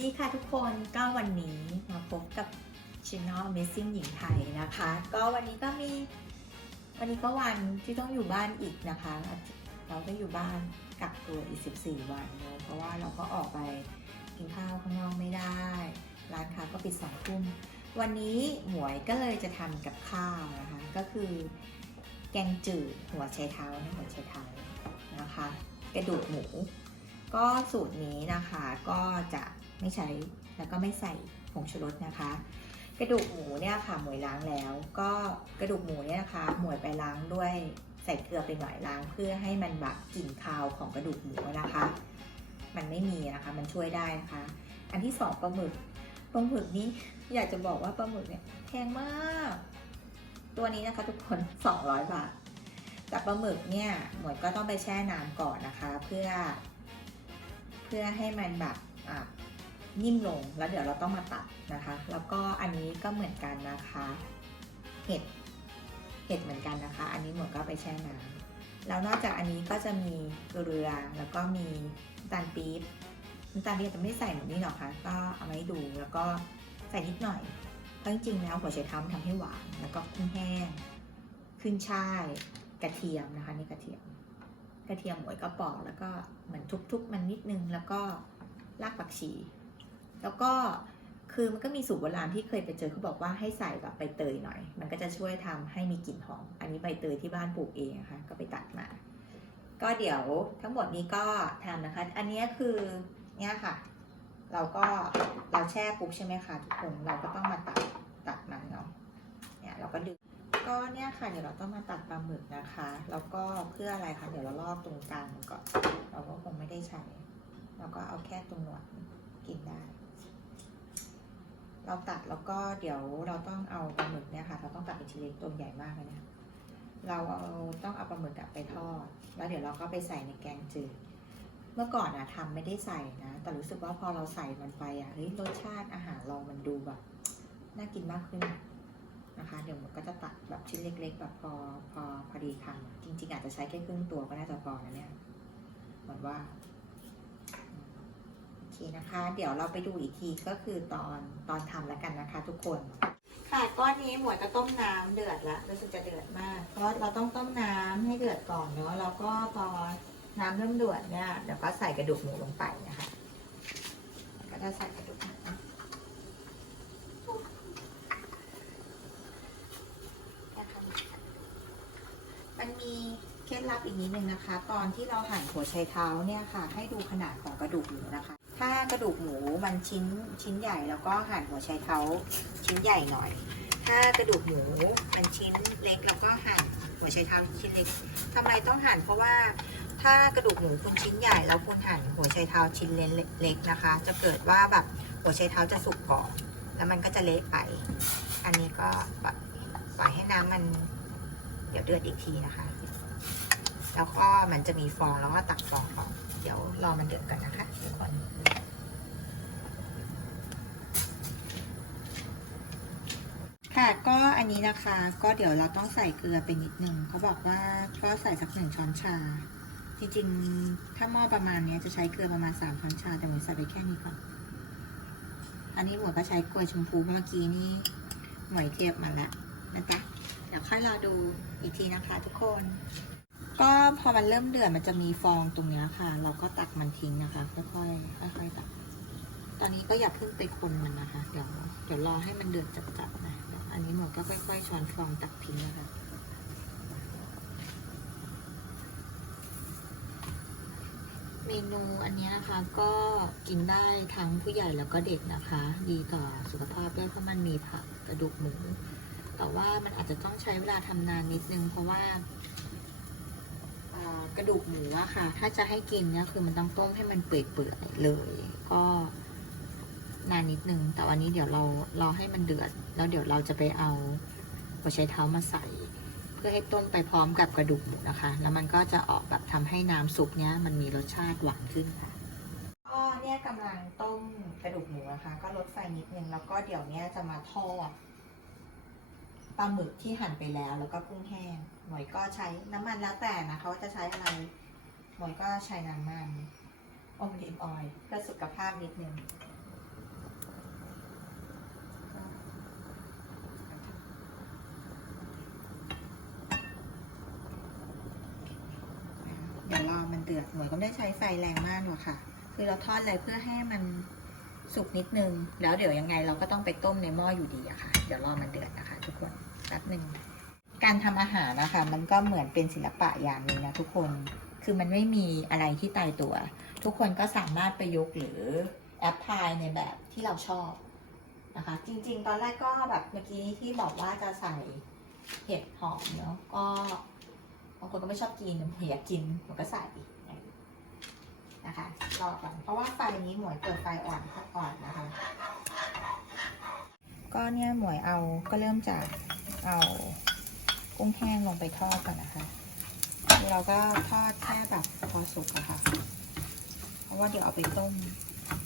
ดีค่ะทุกคนก็วันนี้มาพบกับช anel Amazing หญิงไทยนะคะ ก็วันนี้ก็มีวันนี้ก็วันที่ต้องอยู่บ้านอีกนะคะ เราต้อยู่บ้านกักตัวอีก 14 วันเนอะเพราะว่าเราก็ออกไปกินข้าวข้างนอกไม่ได้ ร้านค้าก็ปิดสองทุ่มวันนี้หมวยก็เลยจะทำกับข้าวนะคะ ก็คือ แกงจืดหัวไชเท้านะหัวไชเท้านะคะ กระดูกหมูก็สูตรนี้นะคะก็จะ ไม่ใช้แล้วก็ไม่ใส่ผงชูรสนะคะ กระดูกหมูเนี่ยค่ะหมวยล้างแล้ว ก็กระดูกหมูเนี่ยนะคะหมวยไปล้างด้วยใส่เกลือไปหน่อยล้างเพื่อให้มันแบบกลิ่นคาวของกระดูกหมูนะคะ มันไม่มีนะคะมันช่วยได้นะคะ อันที่สองปลาหมึกปลาหมึกนี้อยากจะบอกว่าปลาหมึกเนี่ยแพงมาก ตัวนี้นะคะทุกคน 200 บาทแต่ปลาหมึกเนี่ยหมวยก็ต้องไปแช่น้ำก่อนนะคะ เพื่อ เพื่อให้มันแบบ นิ่มลงแล้วเดี๋ยวเราต้องมาตัดนะคะ แล้วก็อันนี้ก็เหมือนกันนะคะ เห็ดเห็ดเหมือนกันนะคะ อันนี้หมวยก็ไปแช่น้ำแล้วนอกจากอันนี้ก็จะมีเกลือแล้วก็มีน้ำตาลปี๊บน้ำตาลปี๊บจะไม่ใส่เหมือนนี่หรอกคะ่ะก็เอามาให้ดูแล้วก็ใส่นิดหน่อยเพราะจริงๆแล้วหัวไชเท้าทำให้หวานแล้วก็กุ้งแห้งขึ้นช่ายกระเทียมนะคะนี่กระเทียม กระเทียมหมวยก็ปอกแล้วก็เหมือนทุบๆมันนิดนึงแล้วก็รากผักชี แล้วก็คือมันก็มีสูตรโบราณที่เคยไปเจอเขาบอกว่าให้ใส่แบบใบเตยหน่อย มันก็จะช่วยทำให้มีกลิ่นหอม อันนี้ใบเตยที่บ้านปลูกเองนะคะก็ไปตัดมา ก็เดี๋ยวทั้งหมดนี้ก็ทำนะคะ อันนี้คือเนี่ยค่ะ เราก็เราแช่ปุ๊บใช่ไหมคะทุกคนเราก็ต้องมาตัดตัดมันเนาะเนี่ยเราก็ดึงก็เนี่ยค่ะเดี๋ยวเราต้องมาตัดปลาหมึกนะคะ แล้วก็เพื่ออะไรคะเดี๋ยวเราลอกตรงกลางมันก่อนเราก็คงไม่ได้ใช้เราก็เอาแค่ตรงหนวดกินได้ เราตัดแล้วก็เดี๋ยวเราต้องเอาปลาหมึกเนี่ยค่ะ เราต้องตัดเป็นชิ้นเล็กตัวใหญ่มากเลยนะเราเอาต้องเอาปลาหมึกกลับไปทอด แล้วเดี๋ยวเราก็ไปใส่ในแกงจืด เมื่อก่อนอะทำไม่ได้ใส่นะ แต่รู้สึกว่าพอเราใส่มันไปอะเฮ้ยรสชาติอาหารเรามันดูแบบน่ากินมากขึ้นนะคะ เดี๋ยวมันก็จะตัดแบบชิ้นเล็ก ๆ แบบพอพอพอดีคำจริง ๆ อาจจะใช้แค่ครึ่งตัวก็น่าจะพอนะเนี่ยเหมือนว่า เคนะคะ เดี๋ยวเราไปดูอีกทีก็คือตอนตอนทำแล้วกันนะคะ ทุกคน ค่ะก้อนนี้หมวยก็ต้มน้ำเดือดแล้วรู้สึกจะเดือดมากเพราะเราต้องต้มน้ำให้เดือดก่อนเนาะแล้วก็พอน้ำเริ่มเดือดเนี่ยเดี๋ยวก็ใส่กระดูกหมูลงไปนะคะก็จะใส่กระดูกหมูมันมีเคล็ดลับอีกนิดนึงนะคะ ตอนที่เราหั่นหัวไชเท้าเนี่ยค่ะ ให้ดูขนาดของกระดูกหมูนะคะ ถ้ากระดูกหมูมันชิ้นชิ้นใหญ่แล้วก็หั่นหัวไชเท้าชิ้นใหญ่หน่อย ถ้ากระดูกหมูมันชิ้นเล็กแล้วก็หั่นหัวไชเท้าชิ้นเล็กทำไมต้องหั่นเพราะว่าถ้ากระดูกหมูคุณชิ้นใหญ่แล้วคุณหั่นหัวไชเท้าชิ้นเล็กๆนะคะ จะเกิดว่าแบบหัวไชเท้าจะสุกก่อนแล้วมันก็จะเละไป อันนี้ก็แบบปล่อยให้น้ำมัน เดี๋ยวเดือดอีกทีนะคะ แล้วก็มันจะมีฟองแล้วก็ตักฟองออก เดี๋ยวรอมันเดือดก่อนนะคะทุกคน ค่ะก็อันนี้นะคะ ก็เดี๋ยวเราต้องใส่เกลือไปนิดนึงเขาบอกว่าก็ใส่สักหนึ่งช้อนชา จริงๆ ถ้าหม้อประมาณนี้จะใช้เกลือประมาณสามช้อนชา แต่หมวยใส่ไปแค่นี้ก่อนอันนี้หมวยก็ใช้กล้วยชมพูเมื่อกี้นี่หมวยเทียบมาแล้วนะจ๊ะเดี๋ยวค่อยรอดูอีกทีนะคะทุกคน ก็พอมันเริ่มเดือดมันจะมีฟองตรงนี้ค่ะ เราก็ตักมันทิ้งนะคะค่อยๆค่อยๆตัก ตอนนี้ก็อย่าเพิ่งไปคนมันนะคะ เดี๋ยวเดี๋ยวรอให้มันเดือดจัดๆ อันนี้หมดก็ค่อยๆช้อนฟองตักทิ้งนะคะเมนูอันนี้นะคะก็กินได้ทั้งผู้ใหญ่แล้วก็เด็กนะคะ ดีต่อสุขภาพด้วยเพราะมันมีผักกระดูกหมูแต่ว่ามันอาจจะต้องใช้เวลาทำนานนิดนึงเพราะว่ากระดูกหมูอะค่ะ ถ้าจะให้กินเนี่ยคือมันต้องต้มให้มันเปื่อยๆเลย ก็ นานนิดนึง แต่วันนี้เดี๋ยวเราเราให้มันเดือด แล้วเดี๋ยวเราจะไปเอาหัวไชเท้ามาใส่ เพื่อให้ต้มไปพร้อมกับกระดูกหมูนะคะ แล้วมันก็จะออกแบบทำให้น้ำซุปเนี้ยมันมีรสชาติหวานขึ้นค่ะก็เนี่ยกำลังต้มกระดูกหมูนะคะ ก็ลดไฟนิดนึงแล้วก็เดี๋ยวเนี้ยจะมาทอดปลาหมึกที่หั่นไปแล้วแล้วก็กุ้งแห้งหมวยก็ใช้น้ำมันแล้วแต่นะคะว่าจะใช้อะไรหมวยก็ใช้น้ำมันโอลิฟออยล์เพื่อสุขภาพนิดนึง เดี๋ยวรอมัน เดือดหมวยก็ไม่ได้ใช้ไฟแรงมากหรอกค่ะ คือเราทอดอะไรเพื่อให้มันสุกนิดนึง แล้วเดี๋ยวยังไงเราก็ต้องไปต้มในหม้ออยู่ดีอะค่ะ เดี๋ยวรอมันเดือดนะคะ ทุกคนแป๊บหนึ่งการทำอาหารนะคะ มันก็เหมือนเป็นศิลปะอย่างนึงนะทุกคน คือมันไม่มีอะไรที่ตายตัว ทุกคนก็สามารถประยุกต์หรือแอพพลายในแบบที่เราชอบนะคะ จริงๆ ตอนแรกก็แบบเมื่อกี้ที่บอกว่าจะใส่เห็ดหอมเนาะก็บางคนก็ไม่ชอบกินผมอยากกินผมก็ใส่ นะคะรอก่อนเพราะว่าไฟนี้หมวยเปิดไฟอ่อนอ่อนนะคะ ก็เนี่ยหมวยเอาก็เริ่มจากเอากุ้งแห้งลงไปทอดก่อนนะคะ เราก็ทอดแค่แบบพอสุกอะค่ะ เพราะว่าเดี๋ยวเอาไปต้ม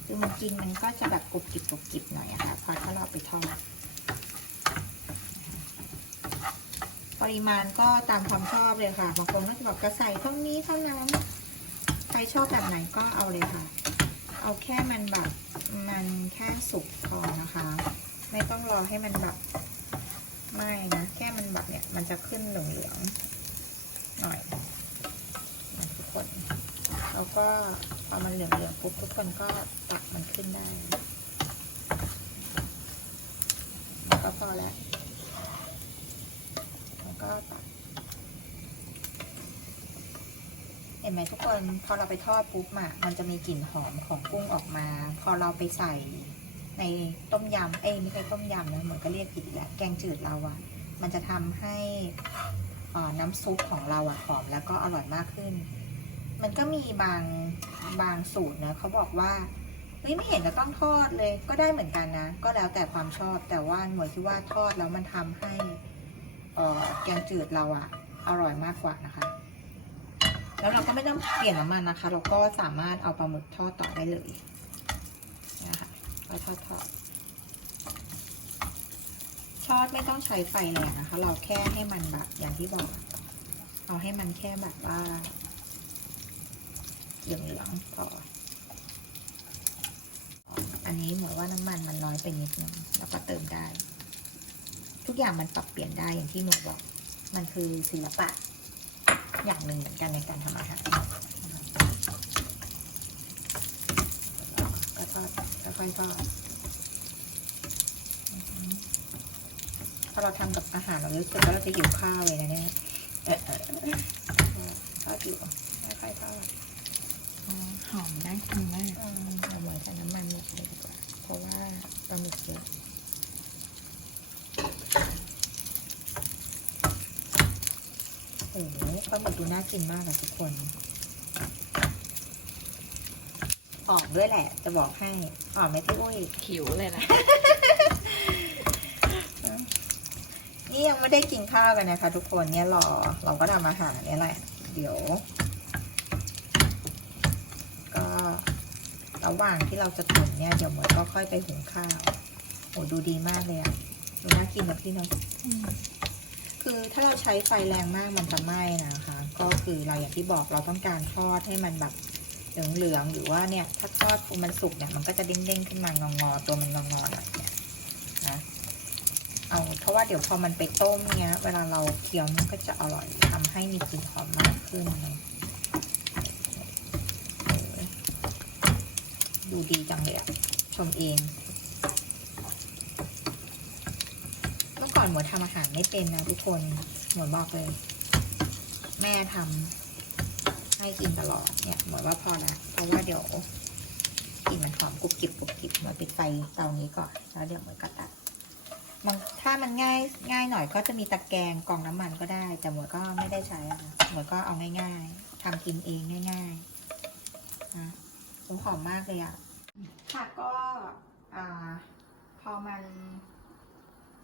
คือมันกินมันก็จะแบบกรุบกริบกรุบกริบหน่อยอะค่ะพอถ้าเราไปทอด ปริมาณก็ตามความชอบเลยค่ะบางคนก็จะบอกจะใส่เท่านี้เท่านั้น ครชอบแบบไหนก็เอาเลยค่ะ เอาแค่มันแบบมันแค่สุกพอนะคะ ไม่ต้องรอให้มันแบบไม่นะ แค่มันแบบเนี่ยมันจะขึ้นเหลืองๆหน่อยนะทุกคน แล้วก็พอมันเหลืองๆปุ๊บทุกคนก็ตักมันขึ้นได้แล้วก็พอแล้วแล้วก็ตัก เห็นไหมทุกคนพอเราไปทอดปุ๊บอะมันจะมีกลิ่นหอมของกุ้งออกมา พอเราไปใส่ในต้มยำเอ้ยไม่ใช่ต้มยำนะเหมือนก็เรียกผิดอีกแล้วแกงจืดเราอะมันจะทำให้น้ำซุปของเราอะหอมแล้วก็อร่อยมากขึ้น มันก็มีบางบางสูตรนะเขาบอกว่าเฮ้ยไม่เห็นจะต้องทอดเลยก็ได้เหมือนกันนะ ก็แล้วแต่ความชอบแต่ว่าหน่วยที่ว่าทอดแล้วมันทำให้แกงจืดเราอะอร่อยมากกว่านะคะ แล้วเราก็ไม่ต้องเปลี่ยนน้ำมันนะคะ เราก็สามารถเอาปลาหมึกทอดต่อได้เลยนะคะเราทอดทอดทอดไม่ต้องใช้ไฟแรงนะคะ เราแค่ให้มันแบบอย่างที่บอก เอาให้มันแค่แบบว่าเหลืองๆพออันนี้เหมือนว่าน้ำมันมันน้อยไปนิดนึงแล้วก็เติมได้ ทุกอย่างมันปรับเปลี่ยนได้อย่างที่หนูบอก มันคือศิลปะ อย่างหนึ่งเหมือนกันในการทำอาหารก็ทอดค่อยๆทอดพอเราทำกับอาหารเรารู้สึกว่าเราจะหิวข้าวเลยนะเนี่ยเออทอดอยู่ค่อยๆทอดหอมน่ากินมาก อืมเอาเหมือนกับน้ำมันหมดเลยดีกว่า เพราะว่าปลาหมึกเยอะโอ้โห ปลาหมึกดูน่ากินมากอะทุกคนออกด้วยแหละ จะบอกให้ออกไหมพี่อุ้ยหิวเลยนะ นี่ยังไม่ได้กินข้าวกันนะคะทุกคนเนี่ยรอเราก็ทำอาหารเนี่ยแหละ เดี๋ยว ก็ระหว่างที่เราจะตุ๋นเนี่ยเดี๋ยวเหมือนก็ค่อยไปหุงข้าวโอ้ดูดีมากเลยอะดูน่ากินแบบพี่เน้อง คือถ้าเราใช้ไฟแรงมากมันจะไหม้นะคะ ก็คือเราอย่างที่บอกเราต้องการทอดให้มันแบบเหลืองๆหรือว่าเนี่ยถ้าทอดมันสุกเนี่ยมันก็จะเด้งๆขึ้นมางอๆตัวมันงอๆหน่อยเนี่ยนะเอาเพราะว่าเดี๋ยวพอมันไปต้มเนี้ย เวลาเราเคี้ยวมันก็จะอร่อยทำให้มีกลิ่นหอมมากขึ้นเลยโอ้ยดูดีจังเลยอะชมเอง เมื่อ ก่อนหมวยทำอาหารไม่เป็นนะทุกคนหมวยบอกเลย แม่ทำให้กินตลอดเนี่ยหมวยว่าพอละเพราะว่าเดี๋ยวกลิ่นมันหอมกรุบกริบกรุบกริบหมวยปิดไฟเตานี้ก่อนแล้วเดี๋ยวหมวยก็ตัดมันถ้ามันง่ายง่ายหน่อยก็จะมีตะแกรงกรองน้ำมันก็ได้ แต่หมวยก็ไม่ได้ใช้อะหมวยก็เอาง่าย ๆทำกินเองง่ายๆนะหอมมากเลยอะค่ะก็อ่าพอมัน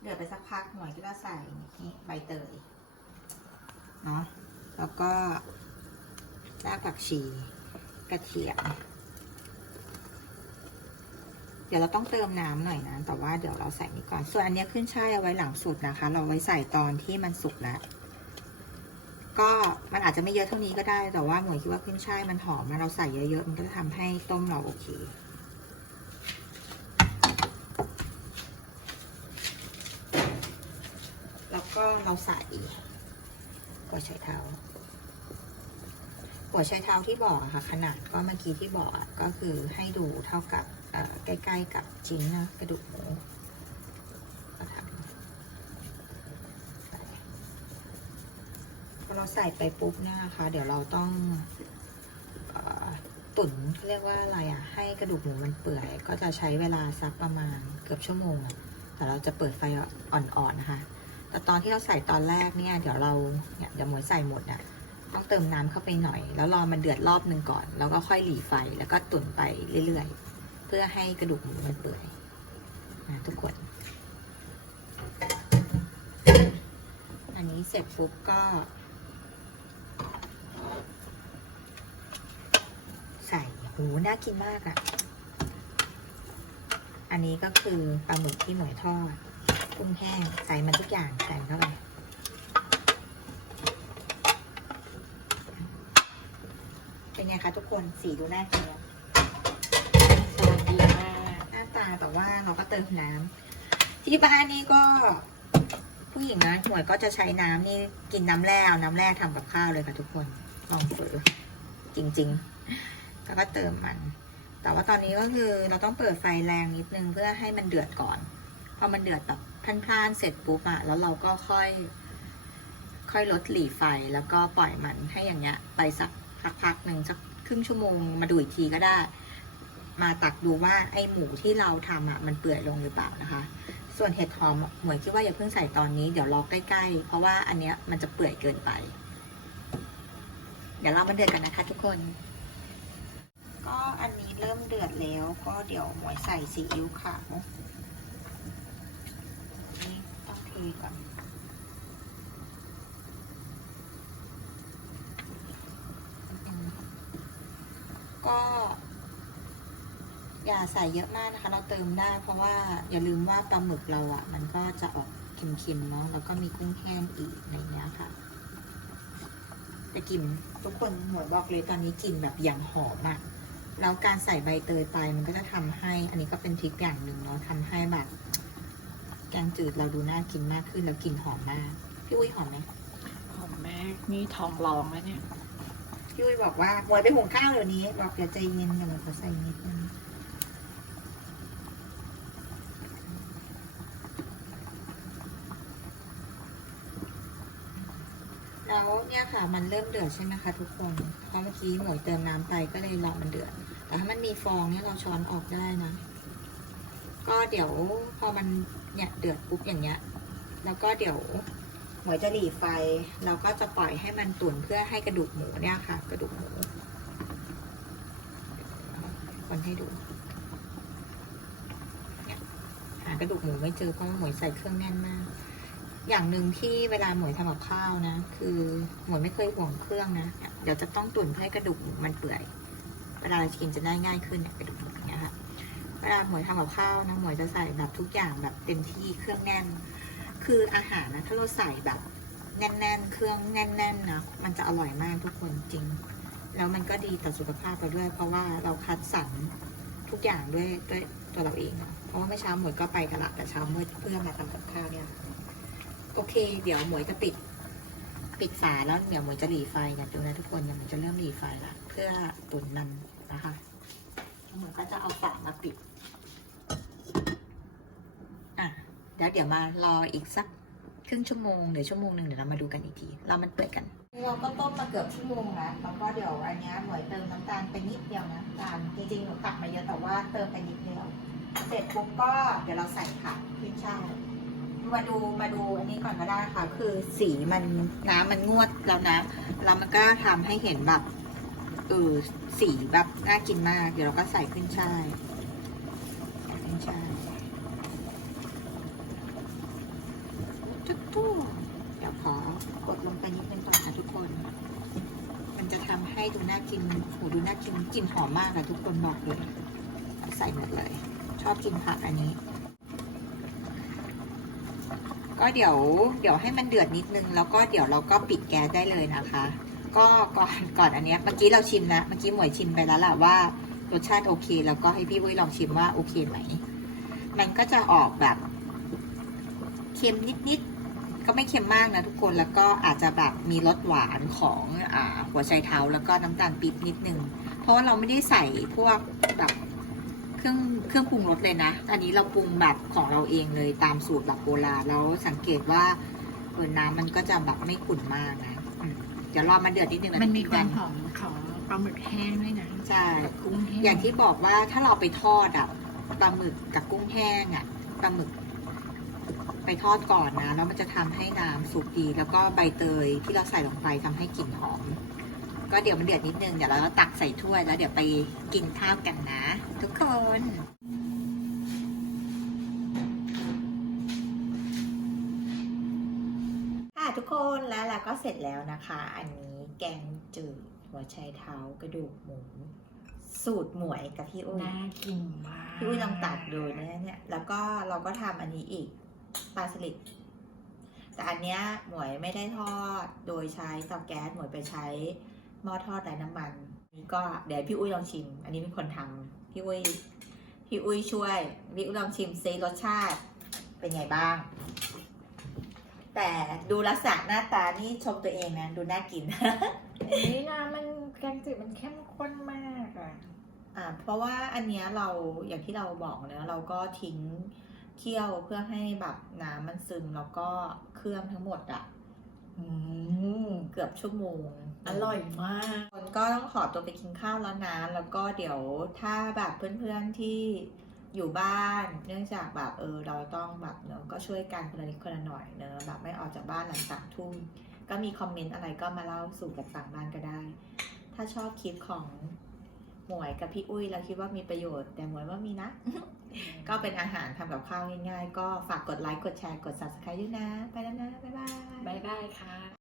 เดือดไปสักพักหน่อยก็จะใส่นี่ใบเตยเนาะแล้วก็รากผักชีกระเทียมเดี๋ยวเราต้องเติมน้ำหน่อยนะ แต่ว่าเดี๋ยวเราใส่นี่ก่อน ส่วนอันนี้ขึ้นช่ายเอาไว้หลังสุดนะคะ เราไว้ใส่ตอนที่มันสุกแล้ว ก็มันอาจจะไม่เยอะเท่านี้ก็ได้ แต่ว่าหมวยคิดว่าขึ้นช่ายมันหอมแล้วเราใส่เยอะๆ มันก็จะทำให้ต้มเราโอเค แล้วก็เราใส่กระเฉยเท้าหัวไชเท้าที่บอกค่ะ ขนาดก็เมื่อกี้ที่บอกก็คือให้ดูเท่ากับใกล้ๆกับชิ้นนะกระดูกหมูพอเราใส่ไปปุ๊บเนี่ยนะคะเดี๋ยวเราต้องอตุ๋นเขาเรียกว่าอะไรอะให้กระดูกหมูมันเปื่อย ก็จะใช้เวลาสักประมาณเกือบชั่วโมง แต่เราจะเปิดไฟอ่อนๆนะคะ แต่ตอนที่เราใส่ตอนแรกเนี่ย เดี๋ยวเราเนี่ยเดี๋ยวหมวยใส่หมดอะต้องเติมน้ำเข้าไปหน่อย แล้วรอมันเดือดรอบหนึ่งก่อน แล้วก็ค่อยหลีไฟแล้วก็ตุ๋นไปเรื่อยๆ เพื่อให้กระดูกหมูมันเปื่อยนะทุกคน อันนี้เสร็จปุ๊บก็ ใส่หูน่ากินมากอะ่ะ อันนี้ก็คือปลาหมึกที่หมวยทอด กุ้งแห้ง ใส่มันทุกอย่างใส่เข้าไปเป็นไงคะทุกคนสีดูน่ากินไหมตาดีมากหน้าตาแต่ว่าเราก็เติมน้ำที่บ้านนี่ก็ ผู้หญิงนะหมวยก็จะใช้น้ำนี่กินน้ำแร่เอาน้ำแร่ทำกับข้าวเลยค่ะทุกคนลองเปิดจริง ๆ แล้วก็เติมมัน แต่ว่าตอนนี้ก็คือเราต้องเปิดไฟแรงนิดนึงเพื่อให้มันเดือดก่อนพอมันเดือดแบบ พลานๆเสร็จปุ๊บอะแล้วเราก็ค่อย ค่อยลดหลีไฟแล้วก็ปล่อยมันให้อย่างเงี้ย ไปสักพักๆหนึ่งสักครึ่งชั่วโมงมาดูอีกทีก็ได้ มาตักดูว่าไอหมูที่เราทำอะมันเปื่อยลงหรือเปล่านะคะ ส่วนเห็ดหอมหมวยคิดว่าอย่าเพิ่งใส่ตอนนี้เดี๋ยวรอใกล้ๆ เพราะว่าอันเนี้ยมันจะเปื่อยเกินไป เดี๋ยวเรามาเดือดกันนะคะ ทุกคน ก็อันนี้เริ่มเดือดแล้ว ก็เดี๋ยวหมวยใส่ซีอิ๊วขาว ทก่อนก็อย่าใส่เยอะมากนะคะ เราเติมได้เพราะว่าอย่าลืมว่าปลาหมึกเราอะ่ะ มันก็จะออกเค็มๆเนาะแล้วก็มีกุ้งแห้งอีกในเนี้ยค่ะแต่กลิ่นทุกคนหมวยบอกเลยตอนนี้กลิ่นแบบอย่างหอมอะ่ะแล้วการใส่ใบเตยไปมันก็จะทำให้ อันนี้ก็เป็นทริคอย่างหนึ่งเนาะทำให้แบบ แกงจืดเราดูน่ากินมากขึ้นแล้วกลิ่นหอมมาก พี่อุ้ยหอมไหมหอมแม่นี่ท้องร้องแล้วเนี่ย พี่อุ้ยบอกว่าหมวยไปหุงข้าวเดี๋ยวนี้ บอกอย่าใจเย็นเดี๋ยวหมวยขอใส่นิดนึงแล้วเนี่ยค่ะมันเริ่มเดือดใช่ไหมคะทุกคนเพราะเมื่อกี้หมวยเติมน้ำไปก็เลยรอมันเดือดแต่ถ้ามันมีฟองเนี่ยเราช้อนออกได้นะ ก็เดี๋ยวพอมัน เนี่ยเดือดปุ๊บอย่างเงี้ย แล้วก็เดี๋ยวหมวยจะหลีไฟ เราก็จะปล่อยให้มันตุ๋นเพื่อให้กระดูกหมูเนี่ยค่ะ กระดูกหมูคนให้ดูเนี่ยหากระดูกหมูไม่เจอเพราะว่าหมวยใส่เครื่องแน่นมาก อย่างหนึ่งที่เวลาหมวยทำกับข้าวนะ คือหมวยไม่เคยห่วงเครื่องนะ เดี๋ยวจะต้องตุ๋นเพื่อให้กระดูกหมูมันเปื่อย เวลาเรากินจะได้ง่ายขึ้นเนี่ยกระดูกหมู เวลาหมวยทำกับข้าวนะหมวยจะใส่แบบทุกอย่างแบบเต็มที่เครื่องแน่น คืออาหารนะถ้าเราใส่แบบแน่น ๆ เครื่องแน่นๆนะมันจะอร่อยมากทุกคนจริง แล้วมันก็ดีต่อสุขภาพเราด้วย เพราะว่าเราคัดสรรทุกอย่างด้วยด้วยตัวเราเองอะเพราะว่าเมื่อเช้าหมวยก็ไปตลาดแต่เช้ามืดเพื่อมาทำกับข้าวเนี่ยโอเค เดี๋ยวหมวยจะปิดปิดฝาแล้วเดี๋ยวหมวยจะหลีไฟกันดูนะทุกคนเดี๋ยวหมวยจะเริ่มหลีไฟละเพื่อตุ๋นมันนะคะ หมวยก็จะเอาฝามาปิด อะแล้วเดี๋ยวมารออีกสักครึ่งชั่วโมงหรือชั่วโมงหนึ่งเดี๋ยวเรามาดูกันอีกที เรามันเปิดกัน เราก็ต้มมาเกือบชั่วโมงแล้วแล้วก็เดี๋ยวอันนี้ยหมวยเติมน้ำตาลไปนิดเดียวนะน้ำตาลจริงๆหนูตักมาเยอะแต่ว่าเติมไปนิดเดียว เสร็จปุ๊บก็เดี๋ยวเราใส่ผักขึ้นช่ายมาดูมาดูอันนี้ก่อนก็ได้ค่ะ คือสีมันน้ำมันงวดแล้วนะแล้วมันก็ทำให้เห็นแบบ เออสีแบบน่ากินมาก เดี๋ยวเราก็ใส่ขึ้นช่ายใส่ขึ้นช่ายตุ๊ดตุ๊ดเดี๋ยวขอกดลงไปนิดนึงก่อนนะทุกคน มันจะทำให้ดูน่ากินโหดูน่ากินกลิ่นหอมมากอะทุกคนบอกเลยใส่หมดเลย ชอบกินผักอันนี้ ก็เดี๋ยวเดี๋ยวให้มันเดือดนิดนึง แล้วก็เดี๋ยวเราก็ปิดแก๊สได้เลยนะคะ ก็ก่อนก่อนอันเนี้ยเมื่อกี้เราชิมแล้วเมื่อกี้หมวยชิมไปแล้วแหละว่ารสชาติโอเค แล้วก็ให้พี่วุ้ยลองชิมว่าโอเคไหมมันก็จะออกแบบเค็มนิดๆก็ไม่เค็มมากนะทุกคนแล้วก็อาจจะแบบมีรสหวานของอ่าหัวไชเท้าแล้วก็น้ำตาลปี๊บนิดนึง เพราะว่าเราไม่ได้ใส่พวกแบบเครื่องเครื่องปรุงรสเลยนะ อันนี้เราปรุงแบบของเราเองเลยตามสูตรแบบโบราณแล้วสังเกตว่าเออน้ำมันก็จะแบบไม่ขุ่นมากนะ เดี๋ยวรอมันเดือดนิดนึงนะมันมีความทุกหอมของปลาหมึกแห้งด้วยนะใช่กับกุ้งแห้งอย่างที่บอกว่าถ้าเราไปทอดอะปลาหมึกกับกุ้งแห้งอะปลาหมึก ไปทอดก่อนนะแล้วมันจะทำให้น้ำสุกดี แล้วก็ใบเตยที่เราใส่ลงไปทำให้กลิ่นหอม ก็เดี๋ยวมันเดือดนิดนึงเดี๋ยวเราก็ตักใส่ถ้วยแล้วเดี๋ยวไปกินข้าวกันนะ ทุกคน ค่ะทุกคนแล้วเราก็เสร็จแล้วนะคะ อันนี้แกงจืดหัวไชเท้ากระดูกหมู สูตรหมวยกับพี่อุ้ยน่ากินมากพี่อุ้ยลองตัดดูเนี่ยเนี่ย แล้วก็เราก็ทำอันนี้อีกปลาสลิดแต่อันเนี้ยหมวยไม่ได้ทอดโดยใช้เตาแก๊สหมวยไปใช้หม้อทอดไร้น้ำมันนี่ก็เดี๋ยวพี่อุ้ยลองชิม อันนี้เป็นคนทำพี่อุ้ยพี่อุ้ยช่วยพี่อุ้ยลองชิมซิรสชาติเป็นไงบ้าง แต่ดูลักษณะหน้าตานี่ชมตัวเองนะ ดูน่ากิน อันนี้นะมันแกงจืดมันเข้มข้นมากอะ อ่าเพราะว่าอันเนี้ยเราอย่างที่เราบอกนะเราก็ทิ้งเคี่ยวเพื่อให้แบบน้ำมันซึมแล้วก็เครื่องทั้งหมดอะอืมเกือบชั่วโมงอร่อยมาก คนก็ต้องขอตัวไปกินข้าวแล้วนะแล้วก็เดี๋ยวถ้าแบบเพื่อนๆที่ อยู่บ้าน เนื่องจากแบบเออเราต้องแบบเนอะก็ช่วยกันคนละนิดคนละหน่อยเนอะแบบไม่ออกจากบ้านหลังสามทุ่มก็มีคอมเมนต์อะไรก็มาเล่าสู่กันฟังบ้านก็ได้ ถ้าชอบคลิปของหมวยกับพี่อุ้ยแล้วคิดว่ามีประโยชน์ แต่หมวยว่ามีนะ ก็เป็นอาหารทำกับข้าวง่ายๆ ก็ฝากกดไลค์กดแชร์กด subscribe ด้วยนะ ไปแล้วนะ บ๊ายบาย บ๊ายบายค่ะ